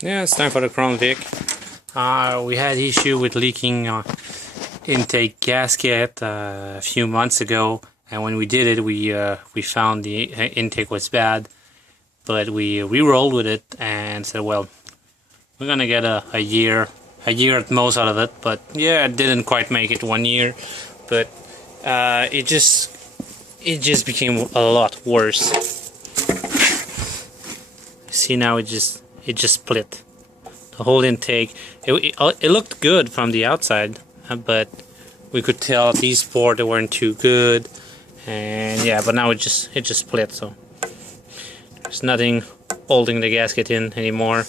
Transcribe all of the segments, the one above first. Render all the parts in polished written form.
Yeah, it's time for the Crown Vic. We had issue with leaking intake gasket a few months ago, and when we did it, we found the intake was bad, but we rolled with it and said, well, we're gonna get a year at most out of it. But yeah, it didn't quite make it 1 year, but it just became a lot worse. See, now it just split. The whole intake, it looked good from the outside, but we could tell these ports weren't too good, and yeah, but now it just split. So there's nothing holding the gasket in anymore.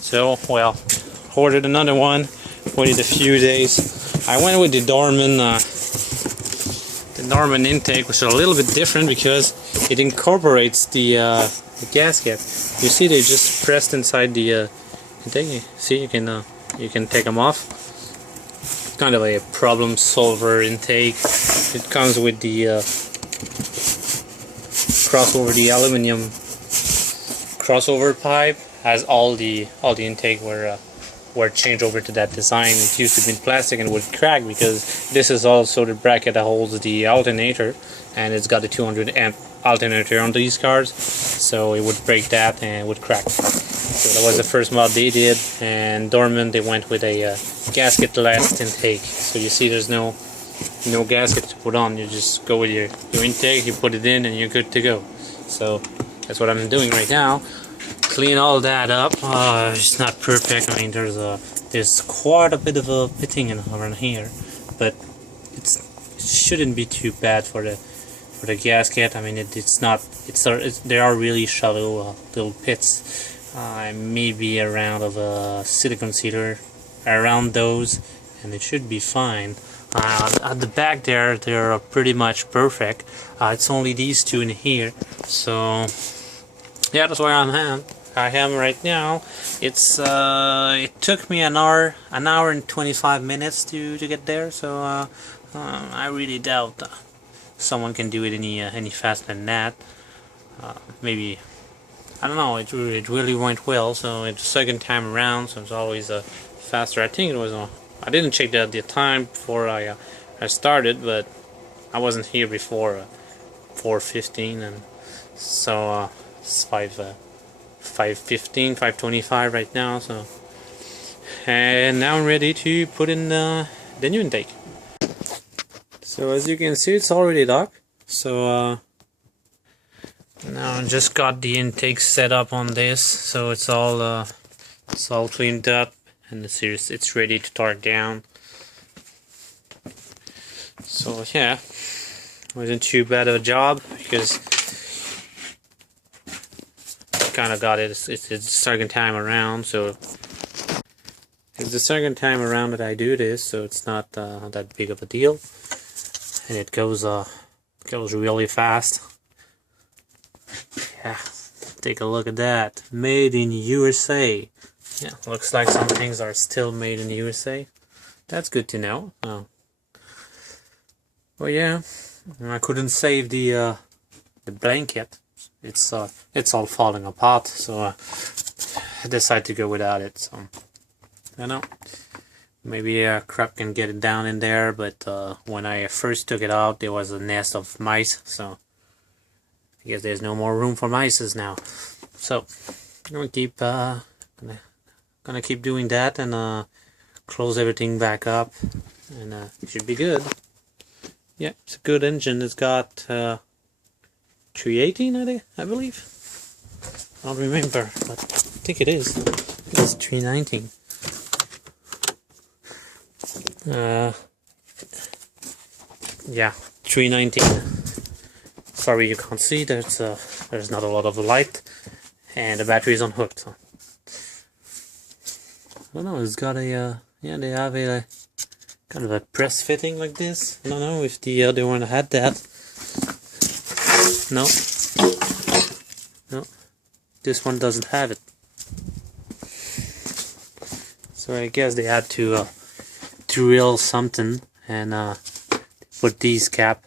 So well, ordered another one. Waited a few days. I went with the Dorman. The Dorman intake, which is a little bit different because it incorporates the gasket. You see, they just pressed inside the intake. See, you can take them off. It's kind of a problem solver intake. It comes with the crossover, the aluminum crossover pipe. Has all the intake were changed over to that design. It used to be plastic and would crack because this is also the bracket that holds the alternator, and it's got a 200 amp alternator on these cars, so it would break that and it would crack. So that was the first mod they did, and Dorman, they went with a gasket-less intake. So you see there's no gasket to put on. You just go with your intake, you put it in, and you're good to go. So that's what I'm doing right now. Clean all that up. It's not perfect. I mean, there's quite a bit of a pitting around here, but it shouldn't be too bad for the gasket. I mean, there are really shallow little pits, maybe around of a silicone sealer, around those, and it should be fine. At the back there, they're pretty much perfect. It's only these two in here, so yeah, that's where I am right now. It's it took me an hour and 25 minutes to get there, so I really doubt someone can do it any faster than that. Maybe, I don't know. It really went well. So it's the second time around, so it's always faster. I think it was I didn't check the time before I started, but I wasn't here before 4:15, and so it's 5:15, 5:25 right now. So, and now I'm ready to put in the new intake. So as you can see, it's already docked. So now I just got the intake set up on this, so it's all cleaned up, and it's ready to torque down. So yeah, wasn't too bad of a job because kind of got it. It's the second time around, so it's the second time around that I do this, so it's not that big of a deal, and it goes really fast. Yeah, take a look at that. Made in USA. Yeah, looks like some things are still made in the USA. That's good to know. Well, yeah, I couldn't save the blanket. It's all falling apart, so I decided to go without it. So I don't know, maybe crap can get it down in there, but when I first took it out, there was a nest of mice, so I guess there's no more room for mice now. So I'm gonna keep gonna keep doing that and close everything back up, and it should be good. Yeah, it's a good engine. It's got 318, I believe. I don't remember, but I think it is. It's 319. Yeah, 319. Sorry you can't see. There's not a lot of light, and the battery is unhooked. So. I don't know. It's got a yeah. They have a kind of a press fitting like this. I don't know if the other one had that. No, this one doesn't have it. So I guess they had to drill something and put these cap.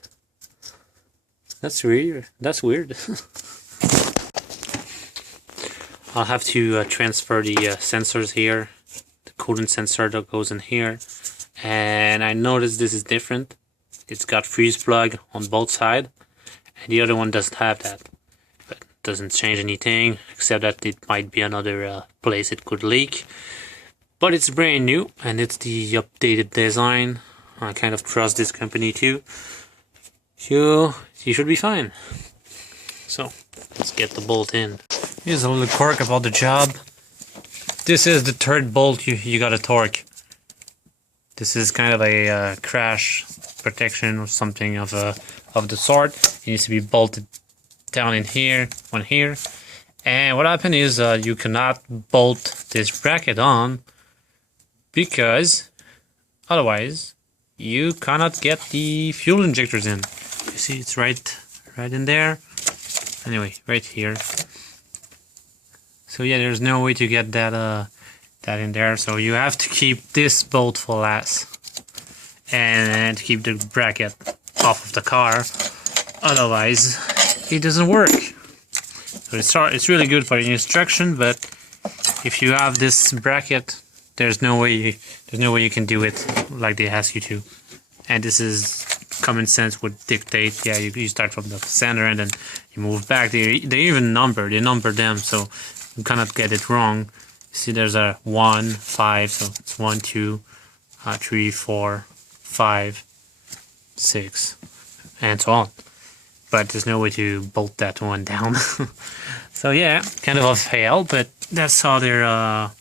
That's weird. That's weird. I'll have to transfer the sensors here, the coolant sensor that goes in here, and I noticed this is different. It's got freeze plug on both sides, and the other one doesn't have that. But it doesn't change anything, except that it might be another place it could leak. But it's brand new, and it's the updated design. I kind of trust this company too. So you should be fine. So let's get the bolt in. Here's a little quirk about the job. This is the third bolt you gotta torque. This is kind of a crash protection or something of the sort. It needs to be bolted down in here, one here. And what happened is you cannot bolt this bracket on because otherwise you cannot get the fuel injectors in. You see, it's right in there. Anyway, right here. So yeah, there's no way to get that in there. So you have to keep this bolt for last, and to keep the bracket off of the car. Otherwise, it doesn't work. So it's really good for the instruction, but if you have this bracket, there's no way you can do it like they ask you to. And this is common sense would dictate. Yeah, you start from the center and then you move back. They even number them, so you cannot get it wrong. See, there's a 1, 5, so it's 1, 2, 3, 4, 5, 6, and so on. But there's no way to bolt that one down. So yeah, kind of a fail, but that's how their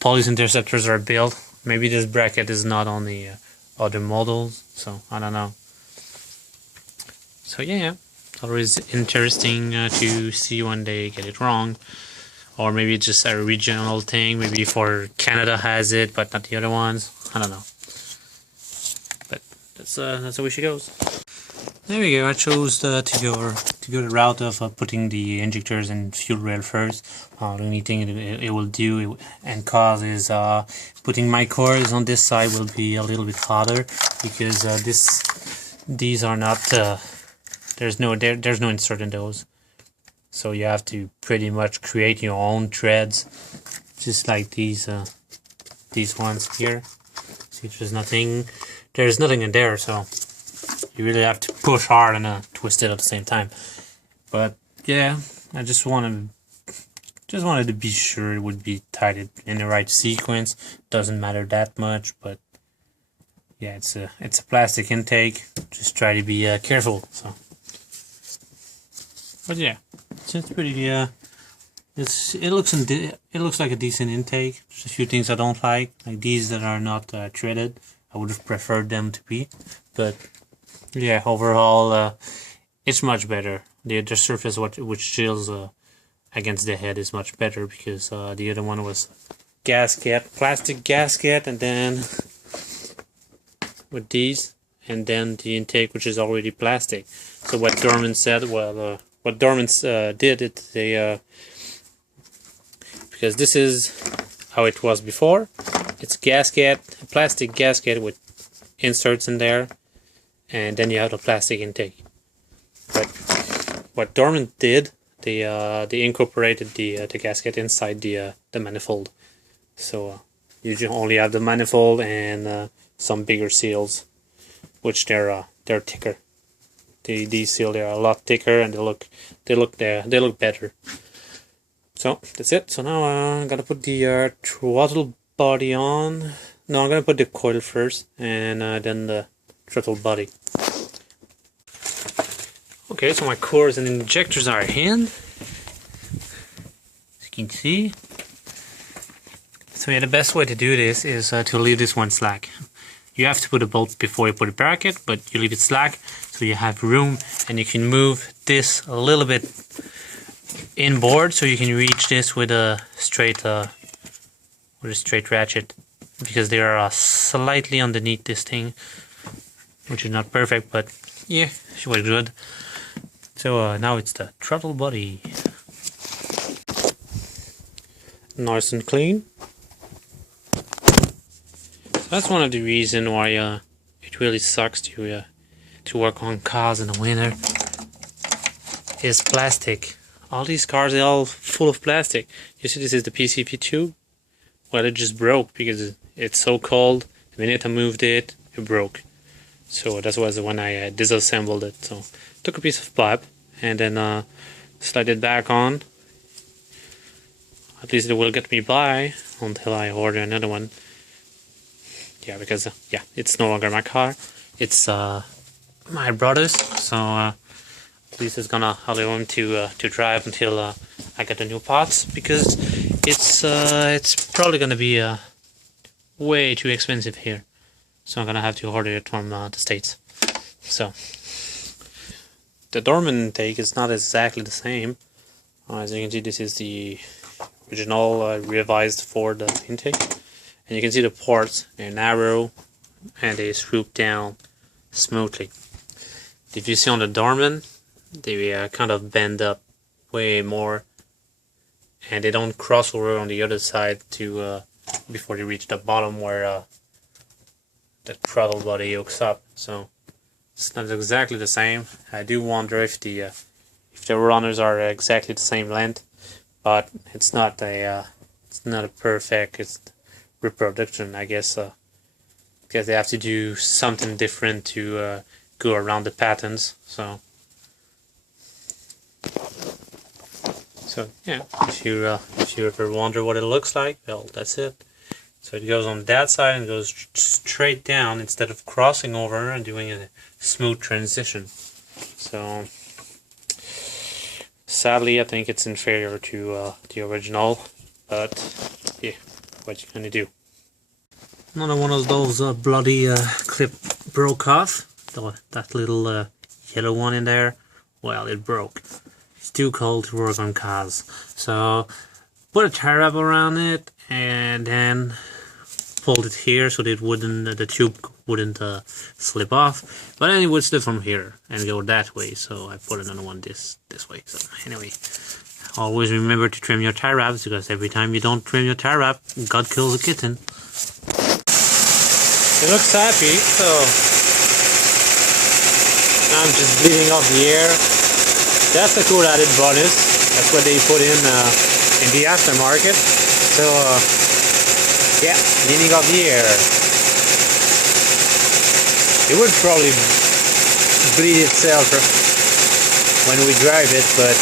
police interceptors are built. Maybe this bracket is not on the other models, so I don't know. So yeah, it's always interesting to see when they get it wrong. Or maybe it's just a regional thing. Maybe for Canada has it, but not the other ones. I don't know. But that's the way she goes. There we go. I chose to go the route of putting the injectors and fuel rail first. The only thing it will do and cause is putting my cores on this side will be a little bit harder because these are not. There's no insert in those. So you have to pretty much create your own threads, just like these ones here. See, there's nothing in there, so you really have to push hard and twist it at the same time. But yeah, I just wanted to be sure it would be tied in the right sequence. Doesn't matter that much, but yeah, it's a plastic intake. Just try to be careful. So, but yeah. It's pretty. It looks like a decent intake. There's a few things I don't like these that are not threaded. I would have preferred them to be, but yeah, overall, it's much better. The surface which chills against the head is much better because the other one was plastic gasket, and then with these, and then the intake which is already plastic. So what Dorman said, well. What Dorman did, because this is how it was before. It's a plastic gasket with inserts in there, and then you have the plastic intake. But what Dorman did, they incorporated the gasket inside the manifold. So you just only have the manifold and some bigger seals, which they're thicker. These seals are a lot thicker and they look better. So that's it. So now I'm gonna put the throttle body on. No, I'm gonna put the coil first and then the throttle body. Okay, so my cores and injectors are in, as you can see. So yeah, the best way to do this is to leave this one slack. You have to put a bolt before you put a bracket, but you leave it slack so you have room, and you can move this a little bit inboard so you can reach this with a straight ratchet, because they are slightly underneath this thing, which is not perfect, but yeah, she was good. So now it's the throttle body, nice and clean. That's one of the reasons why it really sucks to work on cars in the winter. Is plastic all these cars are all full of plastic. You see, this is the PCP tube. Well, it just broke because it's so cold. The minute I moved it, it broke. So that was when I disassembled it. So took a piece of pipe and then slide it back on. At least it will get me by until I order another one. Yeah, because yeah, it's no longer my car. It's my brother's. So at least it's gonna allow him to drive until I get the new parts, because it's probably gonna be way too expensive here. So I'm gonna have to order it from the States. So the Dorman intake is not exactly the same. As you can see, this is the original revised Ford intake, and you can see the ports, they're narrow and they swoop down smoothly. If you see on the Dorman, they kind of bend up way more, and they don't cross over on the other side to before they reach the bottom where the throttle body hooks up. So it's not exactly the same. I do wonder if the runners are exactly the same length, but it's not a perfect reproduction, I guess, because they have to do something different to go around the patterns. So yeah, if you ever wonder what it looks like, well, that's it. So it goes on that side and goes straight down instead of crossing over and doing a smooth transition. So sadly, I think it's inferior to the original, but yeah, what you gonna do? Another one of those bloody clip broke off. That little yellow one in there, well, it broke. It's too cold to work on cars. So put a tie wrap around it and then pulled it here so that the tube wouldn't slip off. But then it would slip from here and go that way. So I put another one this way. So anyway, always remember to trim your tie wraps, because every time you don't trim your tie wrap, God kills a kitten. It looks happy, so I'm just bleeding off the air. That's a cool added bonus. That's what they put in the aftermarket. So yeah, bleeding off the air. It would probably bleed itself when we drive it, but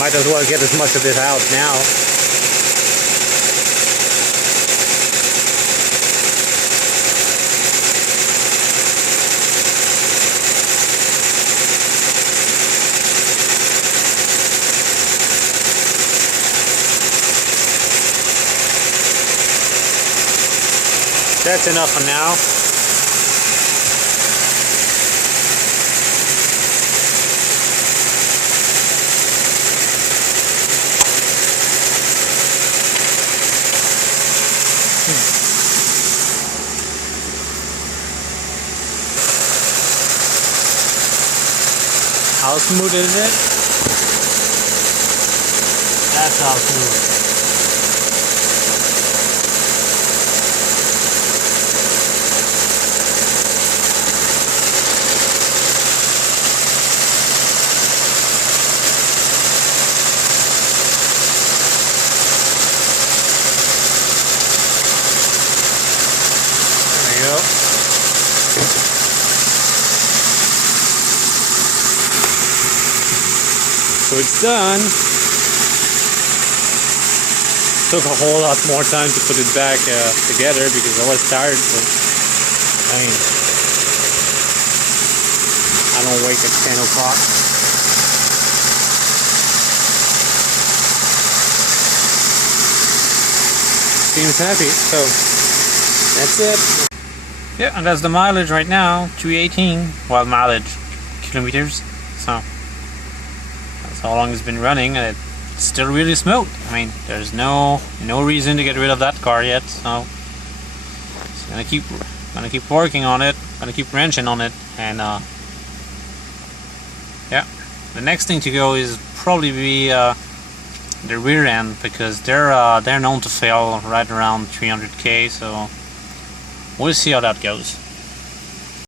might as well get as much of it out now. That's enough for now. How smooth is it? That's how smooth. So it's done. Took a whole lot more time to put it back together because I was tired. So I mean, I don't wake at 10 o'clock. Seems happy. So that's it. Yeah, and that's the mileage right now, 218. Well, mileage, kilometers. So that's how long it's been running, and it's still really smooth. I mean, there's no reason to get rid of that car yet. So it's gonna keep working on it. Gonna keep wrenching on it, and yeah, the next thing to go is probably be the rear end, because they're known to fail right around 300k. So we'll see how that goes.